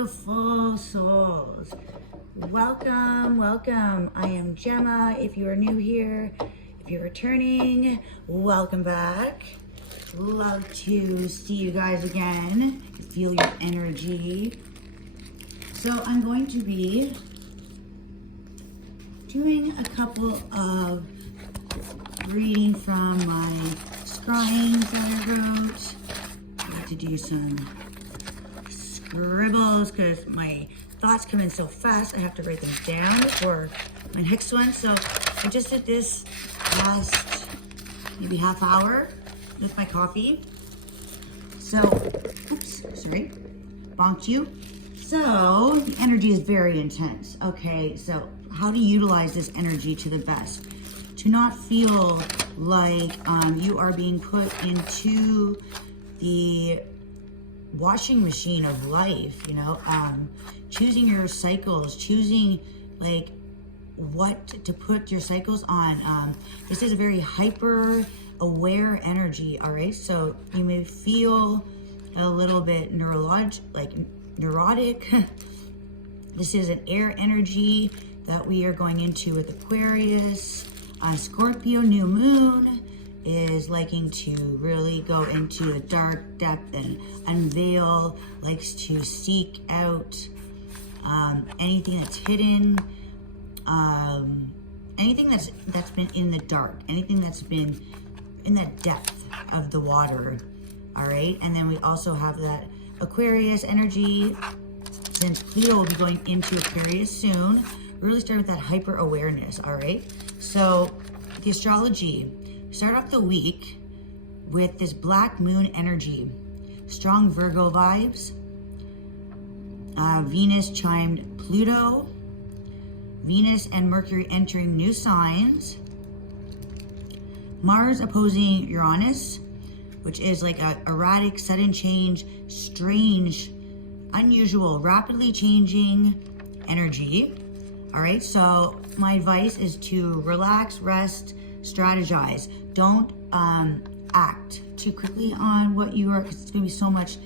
beautiful souls. Welcome, welcome. I am Gemma. If you are new here, if you're returning, welcome back. Love to see you guys again, feel your energy. So I'm going to be doing a couple of reading from my scryings that I wrote. I have to do some scribbles because my thoughts come in so fast. I have to write them down for my next one. So I just did this last maybe half hour with my coffee. So, oops, sorry, bonked you. So the energy is very intense. Okay, so how to utilize this energy to the best. To not feel like you are being put into the washing machine of life, you know, choosing your cycles, choosing like what to put your cycles on. This is a very hyper aware energy, all right? So you may feel a little bit neurotic. This is an air energy that we are going into with Aquarius. Scorpio new moon is liking to really go into the dark depth and unveil, likes to seek out anything that's hidden, anything that's been in the dark, anything that's been in the depth of the water, all right? And then we also have that Aquarius energy, since Pluto will be going into Aquarius soon. Really start with that hyper awareness, all right? So the astrology, start off the week with this black moon energy, strong Virgo vibes. Venus chimed Pluto, Venus and Mercury entering new signs, Mars opposing Uranus, which is like a erratic, sudden change, strange, unusual, rapidly changing energy. All right, so my advice is to relax, rest, strategize. Don't act too quickly on what you are, because it's gonna be so much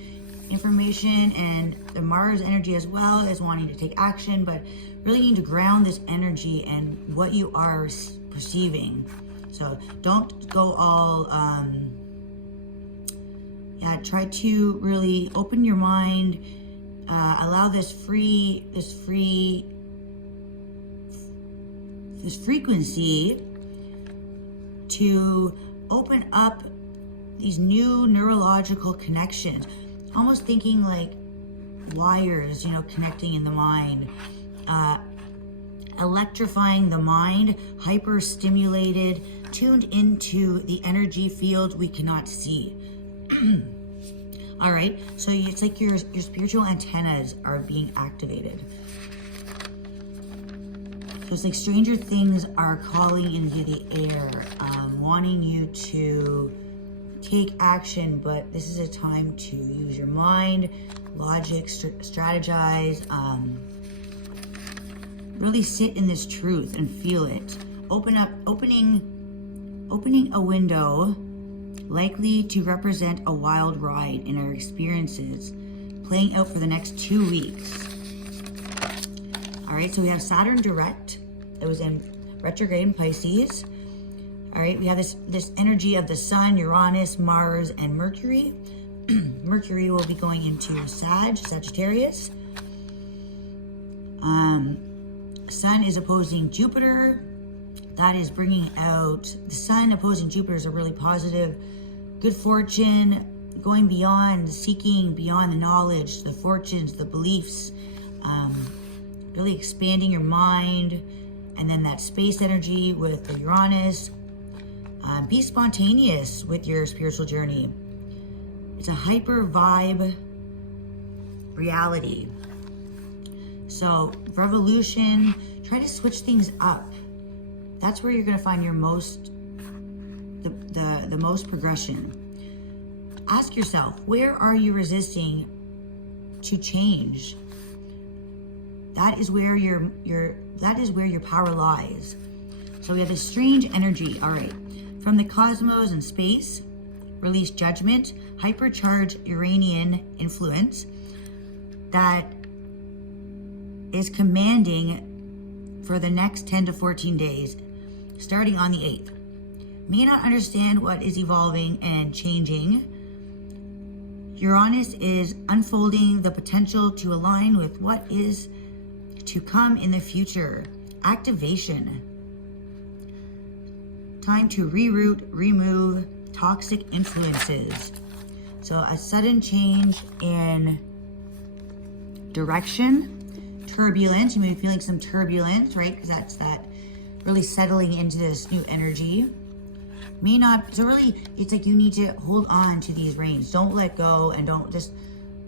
information, and the Mars energy as well is wanting to take action, but really need to ground this energy and what you are perceiving. So don't go all, try to really open your mind, allow this frequency to open up these new neurological connections, almost thinking like wires, you know, connecting in the mind, electrifying the mind, hyper stimulated, tuned into the energy field we cannot see. All right, so it's like your spiritual antennas are being activated. So it's like stranger things are calling into the air, wanting you to take action, but this is a time to use your mind, logic, strategize, really sit in this truth and feel it. Opening a window likely to represent a wild ride in our experiences playing out for the next 2 weeks. All right, so we have Saturn direct. It was in retrograde in Pisces. All right, we have this energy of the Sun, Uranus, Mars, and Mercury. Mercury will be going into Sagittarius. Sun is opposing Jupiter. That is bringing out, the Sun opposing Jupiter is a really positive, good fortune, going beyond, seeking beyond the knowledge, the fortunes, the beliefs, really expanding your mind. And then that space energy with the Uranus. Be spontaneous with your spiritual journey. It's a hyper vibe reality. So revolution, try to switch things up. That's where you're gonna find your most, the most progression. Ask yourself, where are you resisting to change? That is where your power lies. So we have this strange energy, all right. From the cosmos and space, release judgment, hypercharged Uranian influence that is commanding for the next 10 to 14 days, starting on the 8th. May not understand what is evolving and changing. Uranus is unfolding the potential to align with what is to come in the future. Activation. Time to reroute, remove toxic influences. So a sudden change in direction. Turbulence. You may be feeling some turbulence, right? Because that's that really settling into this new energy. May not, so really, it's like you need to hold on to these reins. Don't let go and don't just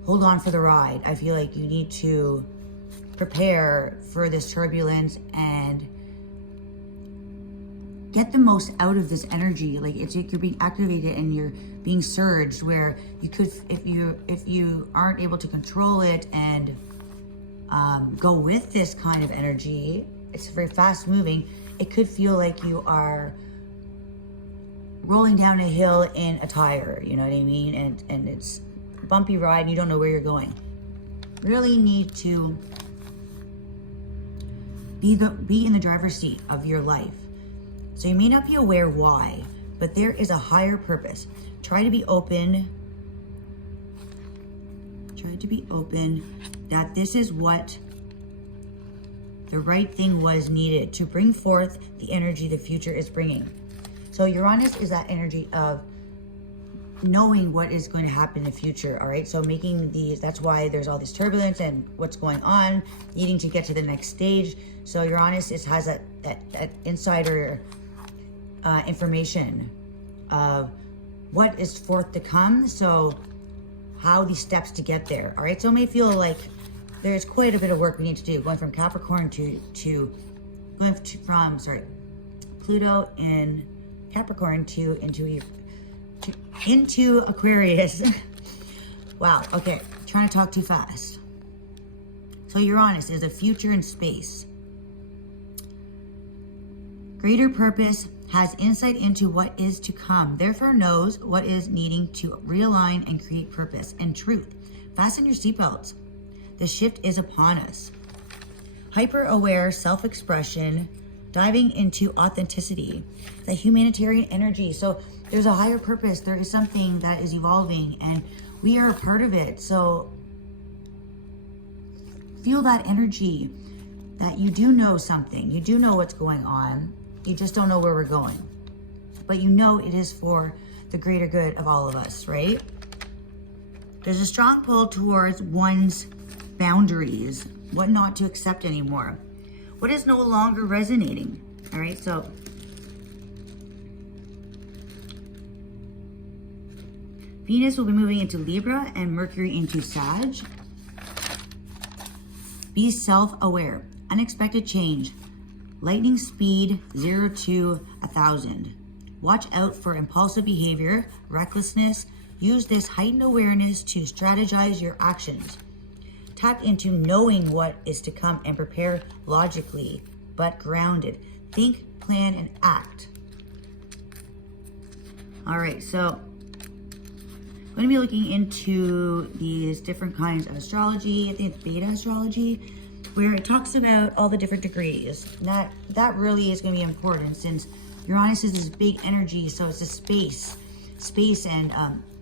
hold on for the ride. I feel like you need to prepare for this turbulence and get the most out of this energy. Like it's like you're being activated and you're being surged, where you could, if you aren't able to control it and go with this kind of energy, it's very fast moving. It could feel like you are rolling down a hill in a tire, you know what I mean? And it's a bumpy ride and you don't know where you're going. Really need to be in the driver's seat of your life. So you may not be aware why, but there is a higher purpose. Try to be open. Try to be open that this is what the right thing was needed to bring forth the energy the future is bringing. So Uranus is that energy of knowing what is going to happen in the future, all right? So making these, that's why there's all this turbulence and what's going on, needing to get to the next stage. So Uranus has that insider information of what is forth to come. So how these steps to get there, all right? So it may feel like there's quite a bit of work we need to do, going from Capricorn from Pluto in Capricorn into Aquarius. Wow, okay, trying to talk too fast. So Uranus is a future in space. Greater purpose has insight into what is to come, therefore knows what is needing to realign and create purpose and truth. Fasten your seatbelts. The shift is upon us. Hyper-aware self-expression, diving into authenticity, the humanitarian energy. So there's a higher purpose. There is something that is evolving and we are a part of it. So feel that energy that you do know something. You do know what's going on. You just don't know where we're going. But you know it is for the greater good of all of us, right? There's a strong pull towards one's boundaries, what not to accept anymore, what is no longer resonating. All right, so Venus will be moving into Libra and Mercury into Sag. Be self-aware. Unexpected change. Lightning speed 0 to 1,000. Watch out for impulsive behavior, recklessness. Use this heightened awareness to strategize your actions. Tap into knowing what is to come and prepare logically, but grounded. Think, plan, and act. All right, so I'm going to be looking into these different kinds of astrology. I think it's beta astrology, where it talks about all the different degrees. That really is going to be important since Uranus is this big energy, so it's a space and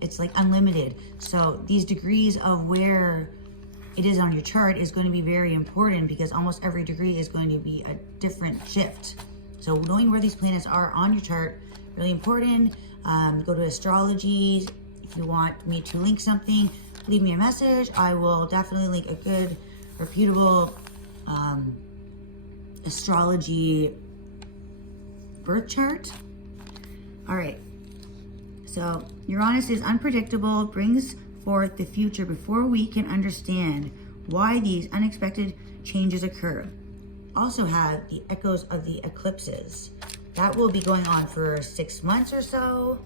it's like unlimited. So these degrees of where it is on your chart is going to be very important because almost every degree is going to be a different shift. So knowing where these planets are on your chart, really important. Go to astrology. If you want me to link something, leave me a message. I will definitely link a good, reputable astrology birth chart. All right. So Uranus is unpredictable, brings forth the future before we can understand why these unexpected changes occur. Also have the echoes of the eclipses. That will be going on for 6 months or so.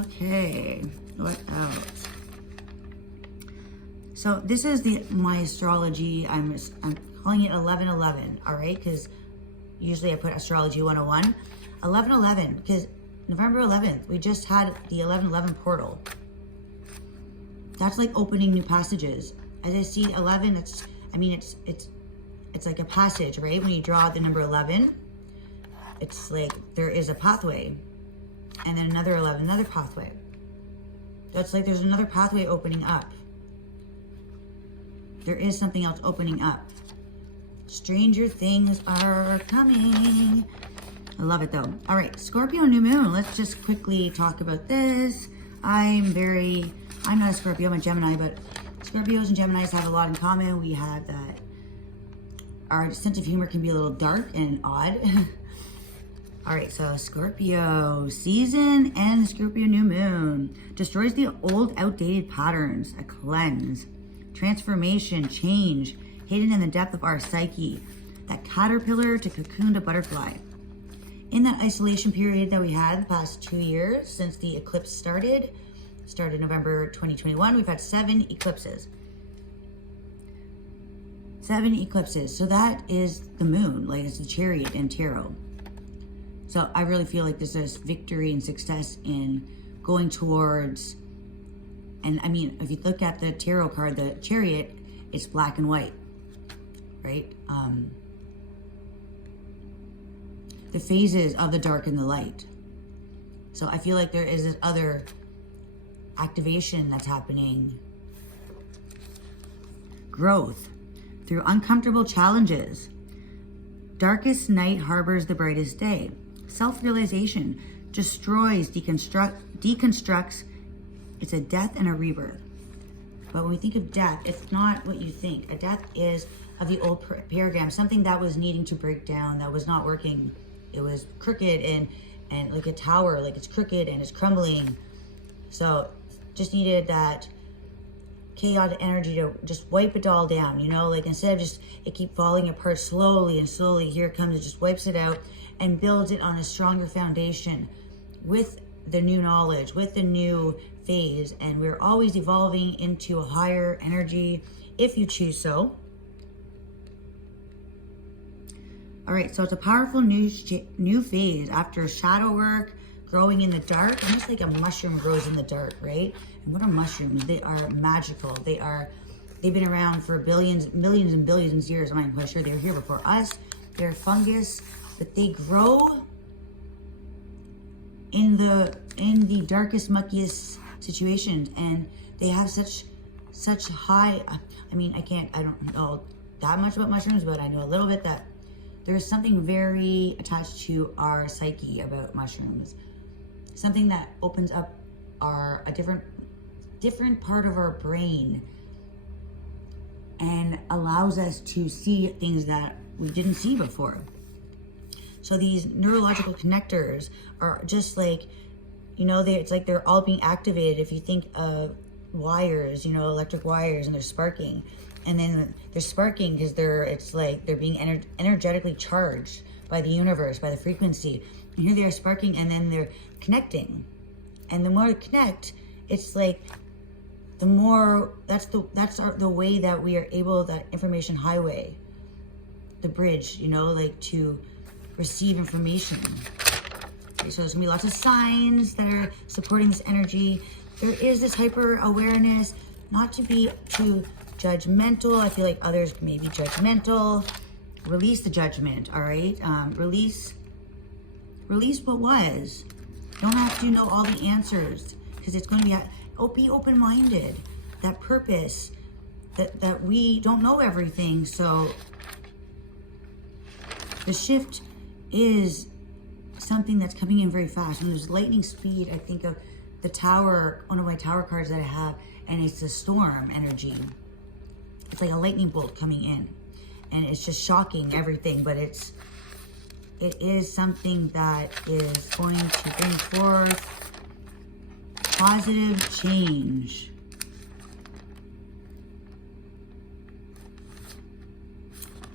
Okay, what else? So this is my astrology. I'm calling it 1111, all right? Because usually I put astrology 101. 1111, because November 11th, we just had the 1111 portal. That's like opening new passages. As I see 11, I mean, it's like a passage, right? When you draw the number 11, it's like there is a pathway, and then another 11, another pathway. So it's like there's another pathway opening up. There is something else opening up. Stranger things are coming. I love it though. All right, Scorpio new moon. Let's just quickly talk about this. I'm not a Scorpio, I'm a Gemini, but Scorpios and Geminis have a lot in common. We have that our sense of humor can be a little dark and odd. All right, so Scorpio season and Scorpio new moon destroys the old outdated patterns, a cleanse, transformation, change, hidden in the depth of our psyche, that caterpillar to cocoon to butterfly. In that isolation period that we had the past 2 years since the eclipse started November 2021, we've had 7 eclipses. 7 eclipses. So that is the moon, like it's the chariot in tarot. So I really feel like this is victory and success in going towards, and I mean, if you look at the tarot card, the chariot, it's black and white, right? The phases of the dark and the light. So I feel like there is this other activation that's happening. Growth through uncomfortable challenges. Darkest night harbors the brightest day. Self-realization destroys, deconstructs. It's a death and a rebirth. But when we think of death, it's not what you think. A death is of the old paradigm, something that was needing to break down, that was not working. It was crooked and like a tower, like it's crooked and it's crumbling. So just needed that chaotic energy to just wipe it all down, you know, like instead of just it keep falling apart slowly and slowly, here it comes, it just wipes it out and builds it on a stronger foundation with the new knowledge, with the new phase. And we're always evolving into a higher energy if you choose so. All right, so it's a powerful new phase after shadow work, growing in the dark, almost like a mushroom grows in the dark, right? And what are mushrooms? They are magical. They've been around for millions and billions of years. I'm not quite sure they were here before us. They're fungus, but they grow in the darkest, muckiest situations, and they have such high. I mean, I don't know that much about mushrooms, but I know a little bit that there's something very attached to our psyche about mushrooms. Something that opens up a different part of our brain and allows us to see things that we didn't see before. So these neurological connectors are just like, you know, it's like they're all being activated. If you think of wires, you know, electric wires, and they're sparking. And then they're sparking because they're being energetically charged by the universe, by the frequency. And here they are sparking, and then they're connecting. And the more they connect, it's like the more that's the way that we are able, that information highway, the bridge, you know, like to receive information. Okay, so there's gonna be lots of signs that are supporting this energy. There is this hyper awareness, not to be too judgmental. I feel like others may be judgmental. Release the judgment, all right? Release what was. You don't have to know all the answers, because it's going to be open-minded. That purpose, that we don't know everything. So the shift is something that's coming in very fast. When there's lightning speed, I think of the tower, one of my tower cards that I have, and it's the storm energy. It's like a lightning bolt coming in, and it's just shocking everything, but it is something that is going to bring forth positive change.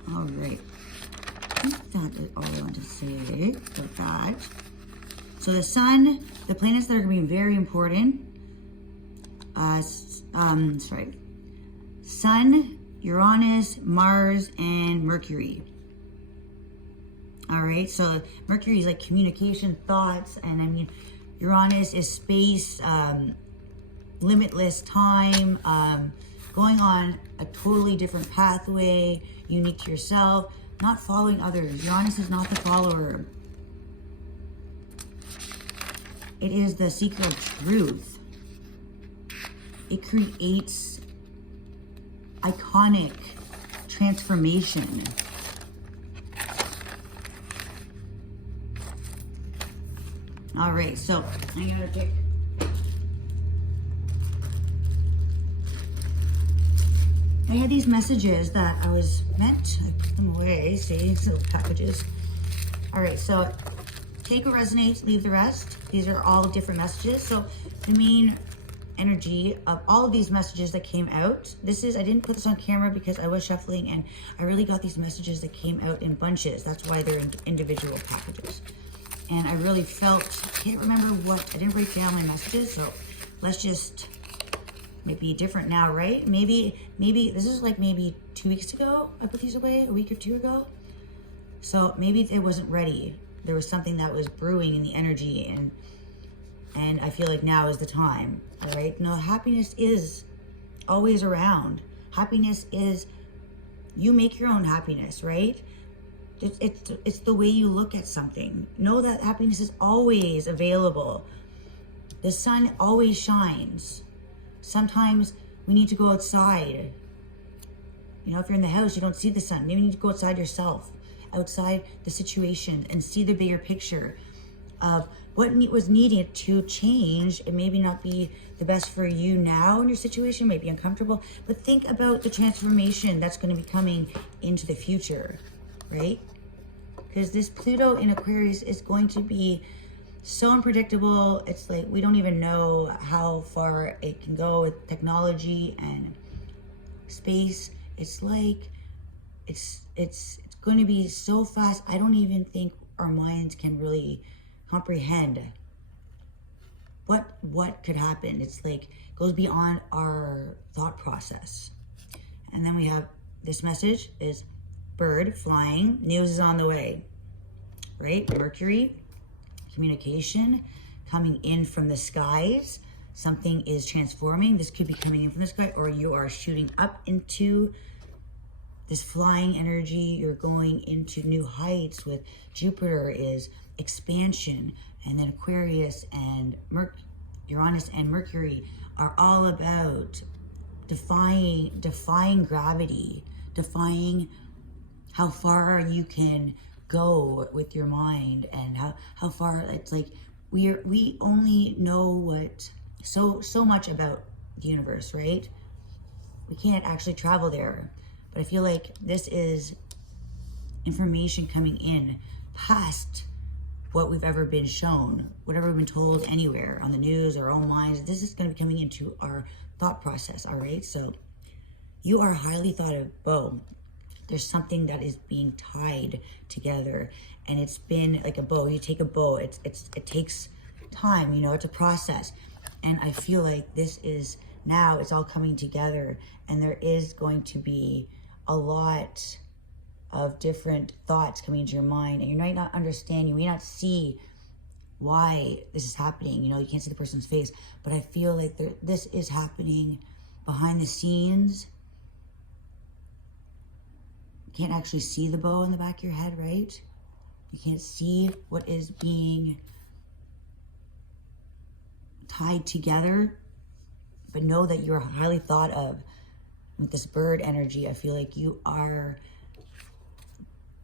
All right, I think that is all I want to say about that. So the sun, the planets that are going to be very important, Sun, Uranus, Mars, and Mercury. All right, so Mercury is like communication, thoughts, and I mean, Uranus is space, limitless time, going on a totally different pathway, unique to yourself, not following others. Uranus is not the follower. It is the seeker of truth. It creates iconic transformation. All right, so I'm gonna take. I had these messages that I was meant. I put them away. See, these little packages. All right, so take what resonates, leave the rest. These are all different messages. So the main energy of all of these messages that came out. This is, I didn't put this on camera because I was shuffling and I really got these messages that came out in bunches. That's why they're in individual packages. And I really felt, I can't remember what, I didn't write down my messages, so let's just, maybe different now, right? Maybe, this is like maybe 2 weeks ago, I put these away, a week or two ago. So maybe it wasn't ready. There was something that was brewing in the energy, and I feel like now is the time, all right? No, happiness is always around. Happiness is, you make your own happiness, right? It's the way you look at something. Know that happiness is always available. The sun always shines. Sometimes we need to go outside. You know, if you're in the house, you don't see the sun. Maybe you need to go outside yourself, outside the situation, and see the bigger picture of what was needed to change. It maybe not be the best for you now in your situation, might be uncomfortable, but think about the transformation that's going to be coming into the future, right? Because this Pluto in Aquarius is going to be so unpredictable. It's like we don't even know how far it can go with technology and space. It's like it's going to be so fast. I don't even think our minds can really comprehend what could happen. It's like goes beyond our thought process. And then we have this message is bird flying, news is on the way, right? Mercury, communication coming in from the skies. Something is transforming. This could be coming in from the sky, or you are shooting up into this flying energy. You're going into new heights. With Jupiter is expansion, and then Aquarius and Uranus and Mercury are all about defying gravity, defying how far you can go with your mind, and how far it's like we only know what so much about the universe, right? We can't actually travel there, but I feel like this is information coming in past what we've ever been shown, whatever we've been told anywhere on the news or our own minds. This is going to be coming into our thought process. All right, so you are highly thought of bow. There's something that is being tied together, and it's been like a bow. You take a bow, it takes time, you know, it's a process. And I feel like this is now, it's all coming together, and there is going to be a lot of different thoughts coming into your mind, and you might not understand, you may not see why this is happening. You know, you can't see the person's face, but I feel like this is happening behind the scenes. You can't actually see the bow in the back of your head, right? You can't see what is being tied together, but know that you're highly thought of. With this bird energy, I feel like you are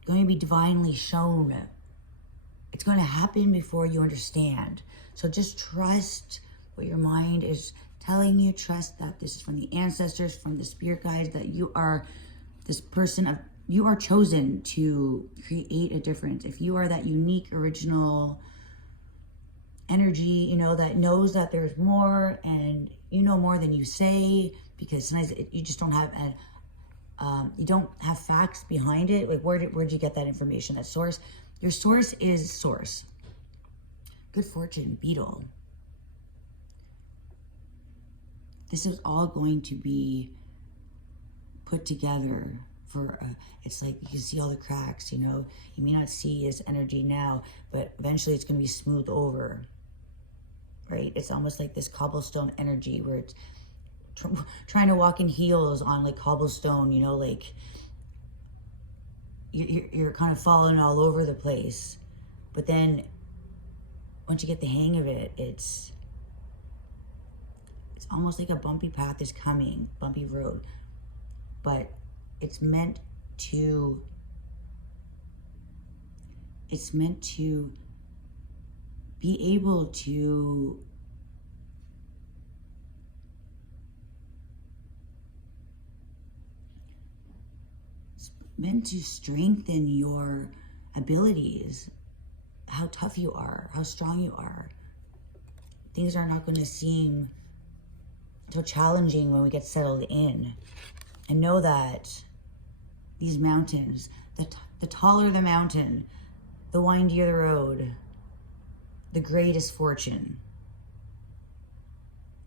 going to be divinely shown. It's going to happen before you understand. So just trust what your mind is telling you. Trust that this is from the ancestors, from the spirit guides, that you are this person you are chosen to create a difference. If you are that unique, original energy, you know, that knows that there's more, and you know more than you say, because sometimes you just don't have you don't have facts behind it. Like where'd you get that information? That source, your source is source. Good fortune, beetle. This is all going to be put together for it's like you can see all the cracks, you know. You may not see this energy now, but eventually it's going to be smoothed over, right? It's almost like this cobblestone energy where it's trying to walk in heels on like cobblestone, you know, like you're kind of falling all over the place. But then once you get the hang of it, it's almost like a bumpy path is coming, bumpy road. But it's meant to be able to strengthen your abilities, how tough you are, how strong you are. Things are not going to seem so challenging when we get settled in. And know that these mountains, the taller the mountain, the windier the road, the greatest fortune.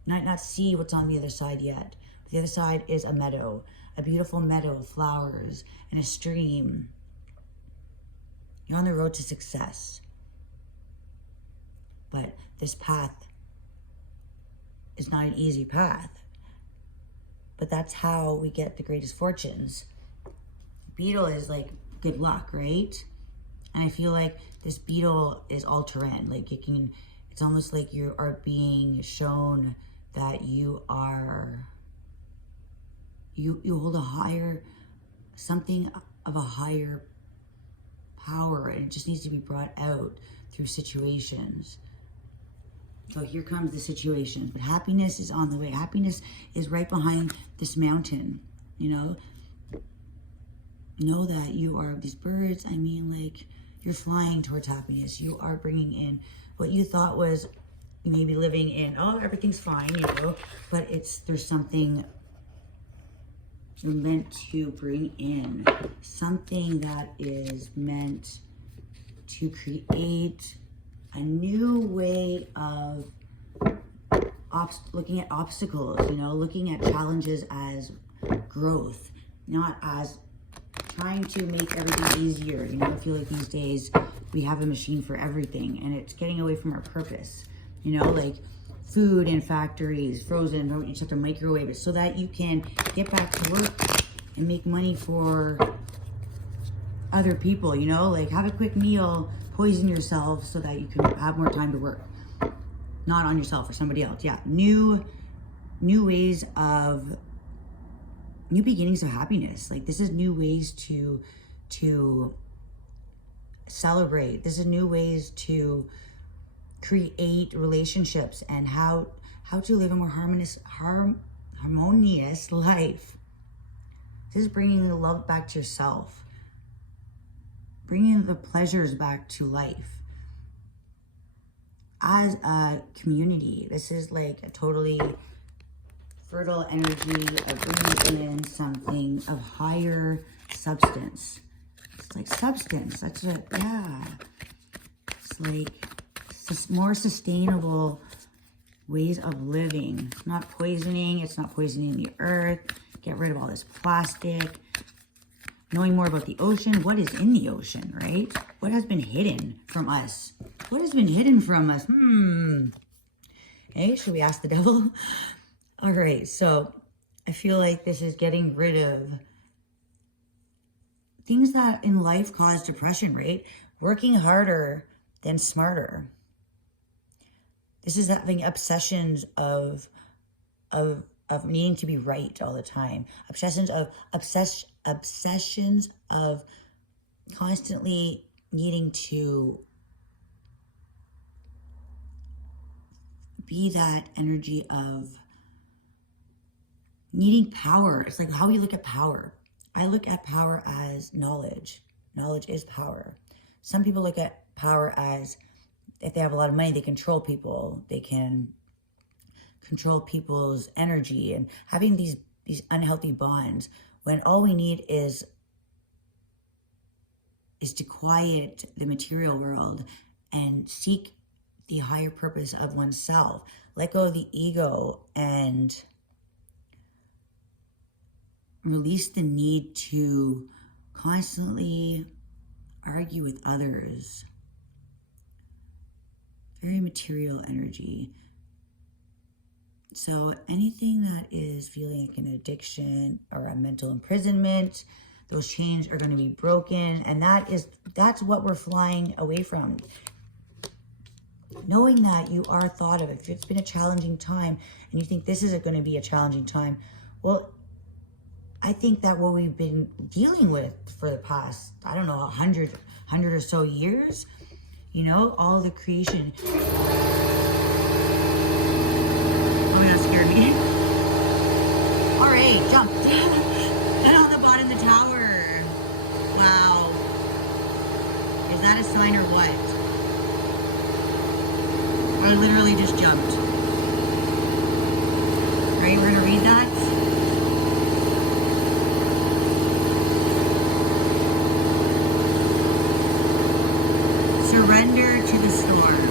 Might not see what's on the other side yet. But the other side is a meadow, a beautiful meadow of flowers and a stream. You're on the road to success. But this path is not an easy path. But that's how we get the greatest fortunes. Beetle is like good luck, right? And I feel like this beetle is all terrain. Like it's almost like you are being shown that you hold something of a higher power, and it just needs to be brought out through situations. So here comes the situation, but happiness is on the way. Happiness is right behind this mountain, you know? Know that you are these birds. I mean, like, you're flying towards happiness. You are bringing in what you thought was maybe living in, oh, everything's fine, you know? But there's something you're meant to bring in. Something that is meant to create a new way of looking at obstacles, you know, looking at challenges as growth, not as trying to make everything easier. You know, I feel like these days we have a machine for everything, and it's getting away from our purpose. You know, like food in factories, frozen, you just have to microwave it so that you can get back to work and make money for other people, you know, like have a quick meal, poison yourself so that you can have more time to work. Not on yourself or somebody else. Yeah, new ways of, new beginnings of happiness. Like this is new ways to celebrate. This is new ways to create relationships and how to live a more harmonious life. This is bringing the love back to yourself, bringing the pleasures back to life. As a community, this is like a totally fertile energy of bringing in something of higher substance. It's like substance. That's it. Yeah. It's like more sustainable ways of living. It's not poisoning. It's not poisoning the earth. Get rid of all this plastic. Knowing more about the ocean. What is in the ocean, right? What has been hidden from us? What has been hidden from us? Hey, should we ask the devil? All right, so I feel like this is getting rid of things that in life cause depression, right? Working harder than smarter. This is having obsessions of needing to be right all the time. Obsessions of constantly needing to be that energy of needing power. It's like how we look at power. I look at power as knowledge. Knowledge is power. Some people look at power as if they have a lot of money, they control people. They can control people's energy and having these unhealthy bonds when all we need is to quiet the material world and seek the higher purpose of oneself. Let go of the ego and release the need to constantly argue with others. Very material energy. So anything that is feeling like an addiction or a mental imprisonment, those chains are going to be broken. And that's what we're flying away from. Knowing that you are thought of. If it's been a challenging time and you think this isn't going to be a challenging time, well, I think that what we've been dealing with for the past, I don't know, 100 or so years, you know, all the creation. Oh, that scared me. All right, jump. And on the bottom of the tower. Wow. Is that a sign or what? I literally just jumped. Right, we're gonna read that. Surrender to the storm.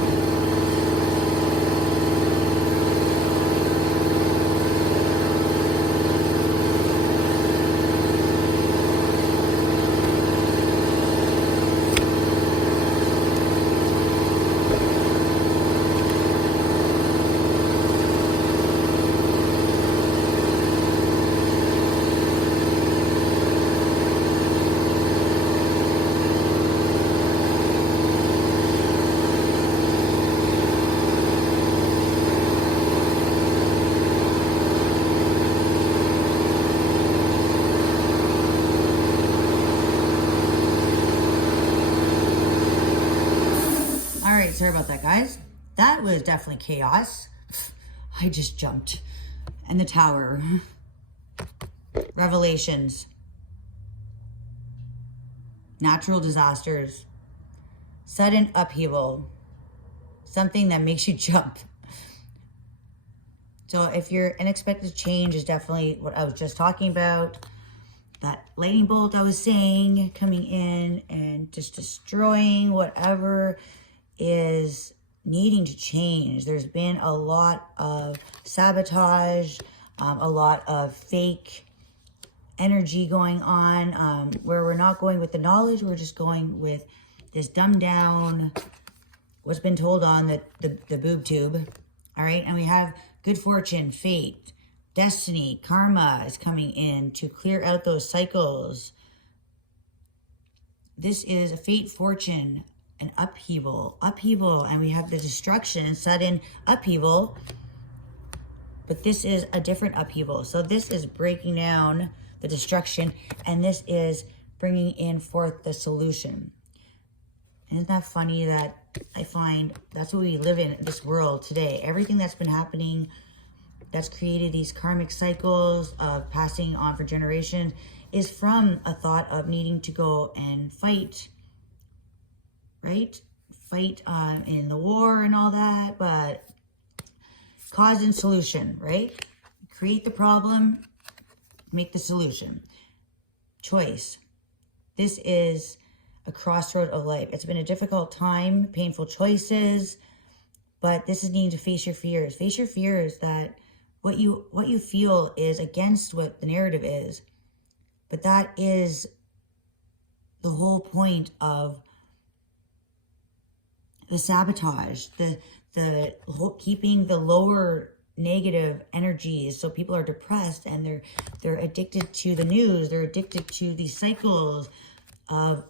Sorry about that, guys. That was definitely chaos. I just jumped. And the tower. Revelations. Natural disasters. Sudden upheaval. Something that makes you jump. So if your unexpected change is definitely what I was just talking about. That lightning bolt I was saying coming in and just destroying whatever is needing to change. There's been a lot of sabotage, a lot of fake energy going on, where we're not going with the knowledge, we're just going with this dumbed down, what's been told on the boob tube. All right, and we have good fortune, fate, destiny, karma is coming in to clear out those cycles. This is a fate, fortune, an upheaval, and we have the destruction, sudden upheaval, but this is a different upheaval. So this is breaking down the destruction, and this is bringing in forth the solution. Isn't that funny that I find that's what we live in this world today? Everything that's been happening that's created these karmic cycles of passing on for generations is from a thought of needing to go and fight, right? Fight in the war and all that, but cause and solution, right? Create the problem, make the solution. Choice. This is a crossroad of life. It's been a difficult time, painful choices, but this is needing to face your fears. Face your fears that what you feel is against what the narrative is, but that is the whole point of the sabotage, the whole keeping the lower negative energies. So people are depressed and they're addicted to the news. They're addicted to these cycles of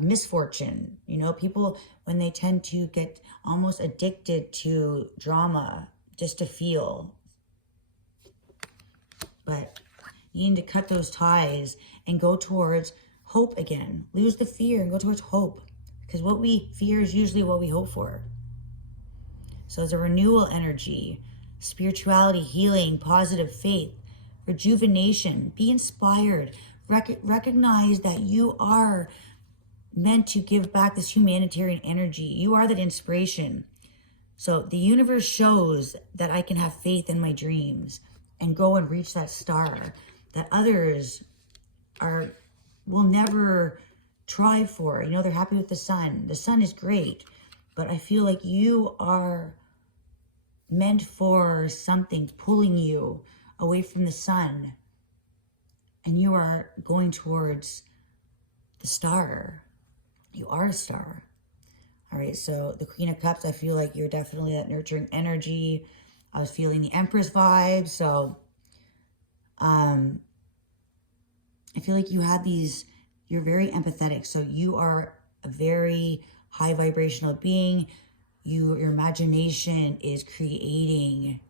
misfortune. You know, people, when they tend to get almost addicted to drama just to feel. But you need to cut those ties and go towards hope again. Lose the fear and go towards hope. Because what we fear is usually what we hope for. So it's a renewal energy, spirituality, healing, positive faith, rejuvenation. Be inspired. Recognize that you are meant to give back this humanitarian energy. You are that inspiration. So the universe shows that I can have faith in my dreams and go and reach that star that others will never try for. You know, they're happy with the sun. The sun is great, but I feel like you are meant for something pulling you away from the sun, and you are going towards the star. You are a star. All right, so the Queen of Cups, I feel like you're definitely that nurturing energy. I was feeling the Empress vibe. So I feel like you have these, you're very empathetic. So you are a very high vibrational being. Your imagination is creating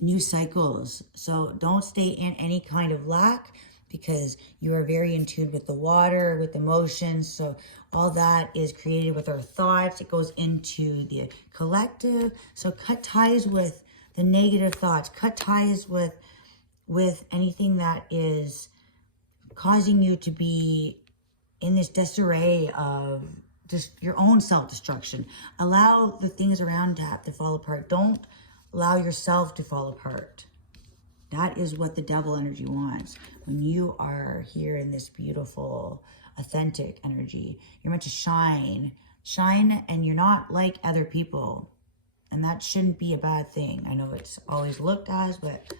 new cycles. So don't stay in any kind of lack, because you are very in tune with the water, with emotions. So all that is created with our thoughts. It goes into the collective. So cut ties with the negative thoughts. Cut ties with anything that is causing you to be in this disarray of just your own self-destruction. Allow the things around to fall apart. Don't allow yourself to fall apart. That is what the devil energy wants. When you are here in this beautiful, authentic energy, you're meant to shine. Shine, and you're not like other people. And that shouldn't be a bad thing. I know it's always looked as, but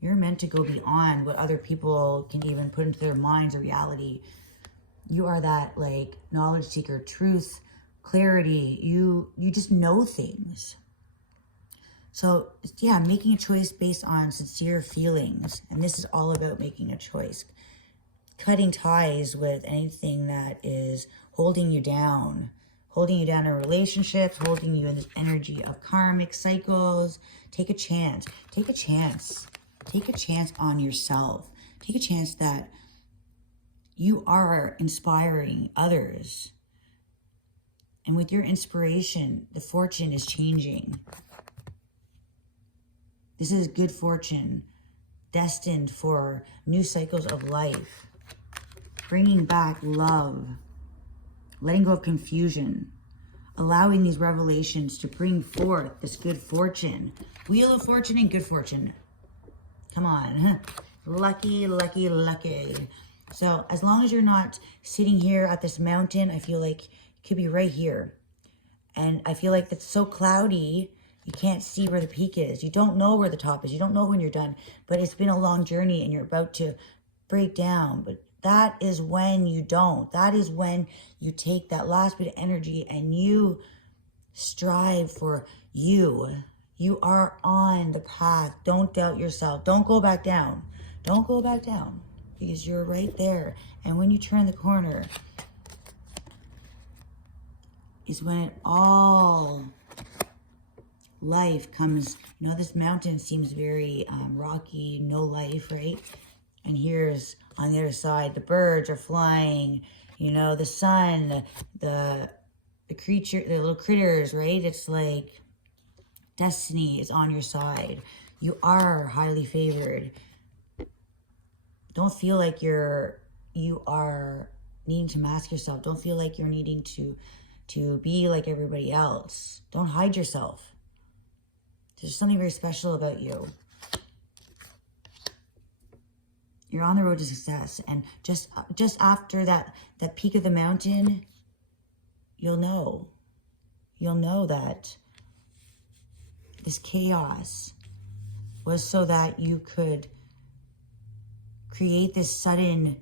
you're meant to go beyond what other people can even put into their minds or reality. You are that like knowledge seeker, truth, clarity. You just know things. So yeah, making a choice based on sincere feelings. And this is all about making a choice. Cutting ties with anything that is holding you down in relationships, holding you in this energy of karmic cycles. Take a chance. Take a chance. Take a chance on yourself. Take a chance that you are inspiring others. And with your inspiration, the fortune is changing. This is good fortune, destined for new cycles of life. Bringing back love, letting go of confusion, allowing these revelations to bring forth this good fortune. Wheel of fortune and good fortune. Come on. Lucky, lucky, lucky. So as long as you're not sitting here at this mountain, I feel like you could be right here. And I feel like it's so cloudy, you can't see where the peak is. You don't know where the top is. You don't know when you're done. But it's been a long journey and you're about to break down. But that is when you don't. That is when you take that last bit of energy and you strive for you. You are on the path. Don't doubt yourself. Don't go back down. Don't go back down, because you're right there. And when you turn the corner is when it all life comes. You know, this mountain seems very rocky, no life, right? And here's on the other side, the birds are flying, you know, the sun, the creature, the little critters, right? It's like destiny is on your side. You are highly favored. Don't feel like you are needing to mask yourself. Don't feel like you're needing to be like everybody else. Don't hide yourself. There's something very special about you. You're on the road to success. And just after that peak of the mountain, you'll know. You'll know that this chaos was so that you could create this sudden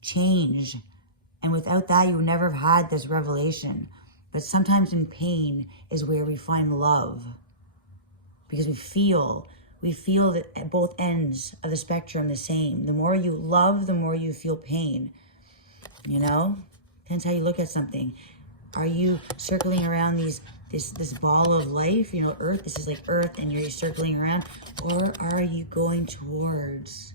change. And without that, you would never have had this revelation. But sometimes in pain is where we find love. Because we feel that at both ends of the spectrum the same. The more you love, the more you feel pain. You know? Depends how you look at something. Are you circling around this ball of life? You know, Earth, this is like Earth, and you're circling around. Or are you going towards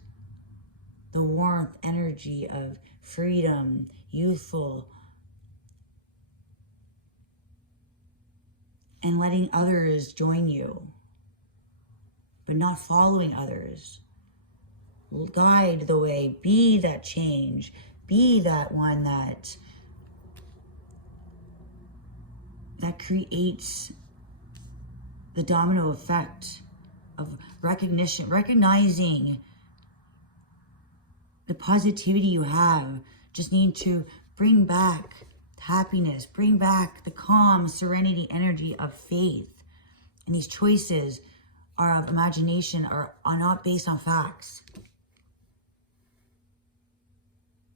the warmth, energy of freedom, youthful, and letting others join you, but not following others? Guide the way. Be that change. Be that one that creates the domino effect of recognition, recognizing the positivity you have. Just need to bring back happiness, bring back the calm, serenity, energy of faith. And these choices are of imagination, are not based on facts.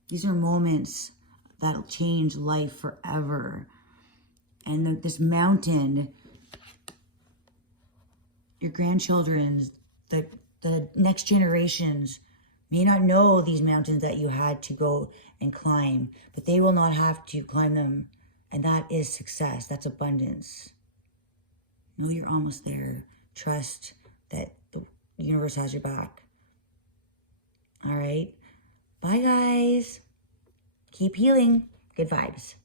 These are moments that'll change life forever. And this mountain your grandchildren's, the next generations may not know these mountains that you had to go and climb, but they will not have to climb them. And that is success. That's abundance. Know you're almost there. Trust that the universe has your back. All right. Bye, guys. Keep healing. Good vibes.